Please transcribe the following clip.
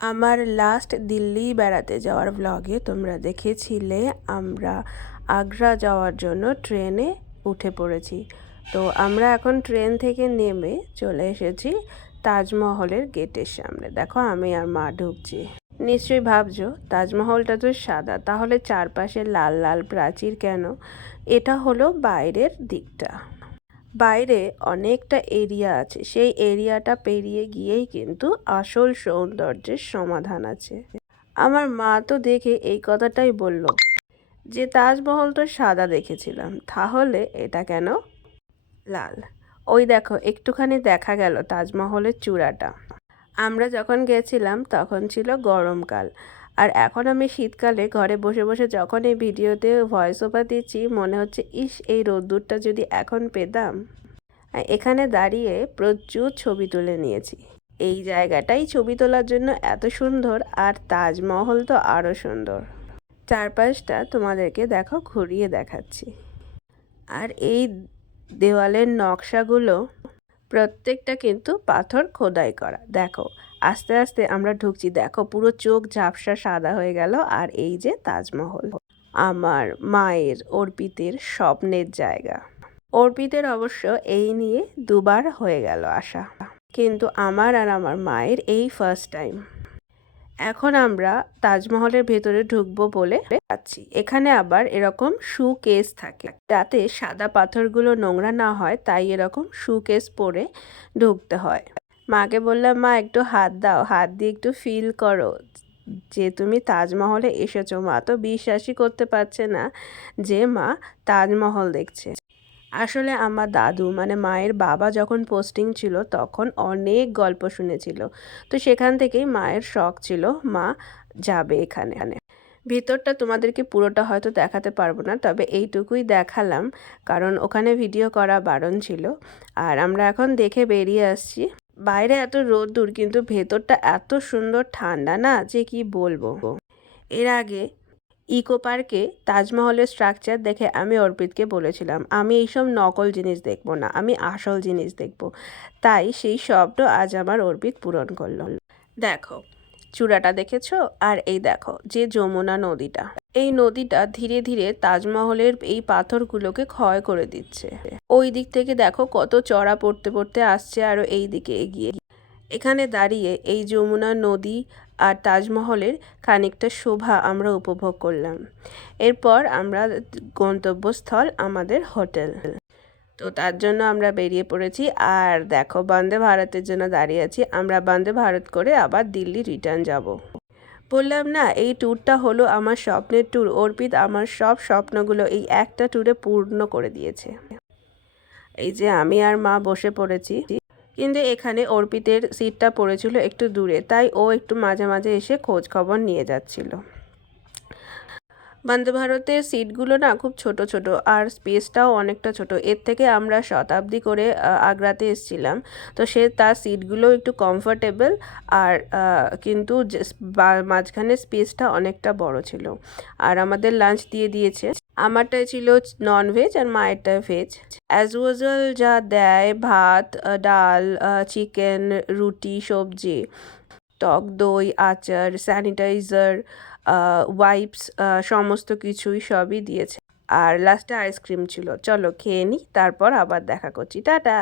আমার লাস্ট দিল্লি বেড়াতে যাওয়ার ব্লগে তোমরা দেখেছিলে আমরা আগ্রা যাওয়ার জন্য ট্রেনে উঠে পড়েছি। তো আমরা এখন ট্রেন থেকে নেমে চলে এসেছি তাজমহলের গেটের সামনে। দেখো আমি আর মা ঢুকছি। নিশ্চয়ই ভাবছো তাজমহলটা তো সাদা, তাহলে চারপাশে লাল লাল প্রাচীর কেন? এটা হলো বাইরের দিকটা। বাইরে অনেকটা এরিয়া আছে, সেই এরিয়াটা পেরিয়ে গিয়েই কিন্তু আসল সৌন্দর্যের সমাধান আছে। আমার মা তো দেখে এই কথাটাই বলল যে তাজমহল তো সাদা দেখেছিলাম, তাহলে এটা কেন লাল? ওই দেখো একটুখানি দেখা গেল তাজমহলের চূড়াটা। আমরা যখন গেছিলাম তখন ছিল গরমকাল, আর এখন আমি শীতকালে ঘরে বসে বসে যখন এই ভিডিওতে ভয়েস ওভার দিচ্ছি মনে হচ্ছে ইস, এই রোদ্দুরটা যদি এখন পেতাম। এখানে দাঁড়িয়ে প্রচুর ছবি তুলে নিয়েছি। এই জায়গাটাই ছবি তোলার জন্য এত সুন্দর, আর তাজমহল তো আরও সুন্দর। চারপাশটা তোমাদেরকে দেখো ঘুরিয়ে দেখাচ্ছি। আর এই দেওয়ালের নকশাগুলো প্রত্যেকটা কিন্তু পাথর খোদাই করা। দেখো আস্তে আস্তে আমরা ঢুকছি, দেখো পুরো চোখ ঝাপসা সাদা হয়ে গেল। আর এই যে তাজমহল, আমার মায়ের অর্পিতের স্বপ্নের জায়গা। অর্পিতের অবশ্য এই নিয়ে দুবার হয়ে গেল আসা, কিন্তু আমার আর আমার মায়ের এই ফার্স্ট টাইম। এখন আমরা তাজমহলের ভেতরে ঢুকবো বলে যাচ্ছি। এখানে আবার এরকম শু কেস থাকে, যাতে সাদা পাথরগুলো নোংরা না হয়, তাই এরকম শু কেস পরে ঢুকতে হয়। মাকে বললাম মা একটু হাত দাও, হাত দিয়ে একটু ফিল করো যে তুমি তাজমহলে এসেছো। মা তো বিশ্বাসই করতে পারছে না যে মা তাজমহল দেখছে। আসলে আমার দাদু মানে মায়ের বাবা যখন পোস্টিং ছিল তখন অনেক গল্প শুনেছিল, তো সেখান থেকেই মায়ের শখ ছিল মা যাবে এখানে। ভিতরটা তোমাদেরকে পুরোটা হয়তো দেখাতে পারবো না, তবে এইটুকুই দেখালাম কারণ ওখানে ভিডিও করা বারণ ছিল। আর আমরা এখন দেখে বেরিয়ে আসছি। বাইরে এত রোদ্দুর, কিন্তু ভেতরটা এত সুন্দর ঠান্ডা না যে কি বলবো। এর আগে ইকো পার্কে তাজমহলের স্ট্রাকচার দেখে আমি অর্পিতকে বলেছিলাম আমি এইসব নকল জিনিস দেখবো না, আমি আসল জিনিস দেখব। তাই সেই স্বপ্ন আজ আমার অর্পিত পূরণ করলো। দেখো চূড়াটা দেখেছো, আর এই দেখো যে যমুনা নদীটা, এই নদীটা ধীরে ধীরে তাজমহলের এই পাথরগুলোকে ক্ষয় করে দিচ্ছে। ওই দিক থেকে দেখো কত চড়া পড়তে পড়তে আসছে আরো এই দিকে এগিয়ে। এখানে দাঁড়িয়ে এই যমুনা নদী আর তাজমহলের খানিকটা শোভা আমরা উপভোগ করলাম। এরপর আমরা গন্তব্যস্থল আমাদের হোটেল। তো তার জন্য আমরা বেরিয়ে পড়েছি। আর দেখো বন্দে ভারতের জন্য দাঁড়িয়ে আছি। আমরা বন্দে ভারত করে আবার দিল্লি রিটার্ন যাব। বললাম না এই ট্যুরটা হলো আমার স্বপ্নের ট্যুর। অর্পিত আমার সব স্বপ্নগুলো এই একটা ট্যুরে পূর্ণ করে দিয়েছে। এই যে আমি আর মা বসে পড়েছি, কিন্তু এখানে অর্পিতের সিটটা পড়েছিল একটু দূরে, তাই ও একটু মাঝে মাঝে এসে খোঁজ খবর নিয়ে যাচ্ছিল। বন্দে ভারতের সিটগুলো না খুব ছোট ছোট, আর স্পেসটাও অনেকটা ছোট। এর থেকে আমরা শতাব্দী করে আগ্রাতে এসেছিলাম, তো তার সিটগুলো একটু কমফোর্টেবল, আর কিন্তু মাঝখানে স্পেসটা অনেকটা বড় ছিল। আর আমাদের লাঞ্চ দিয়ে দিয়েছে। আমারটাই ছিল ননভেজ আর মায়েরটা ভেজ। অ্যাজ ইউজুয়াল যা দেয়, ভাত, ডাল, চিকেন, রুটি, সবজি, টক দই, আচার, স্যানিটাইজার, ওয়াইপস, সমস্ত কিছুই সবই দিয়েছে। আর লাস্টে আইসক্রিম ছিল। চলো খেয়ে নিই, তারপর আবার দেখা করছি। টাটা।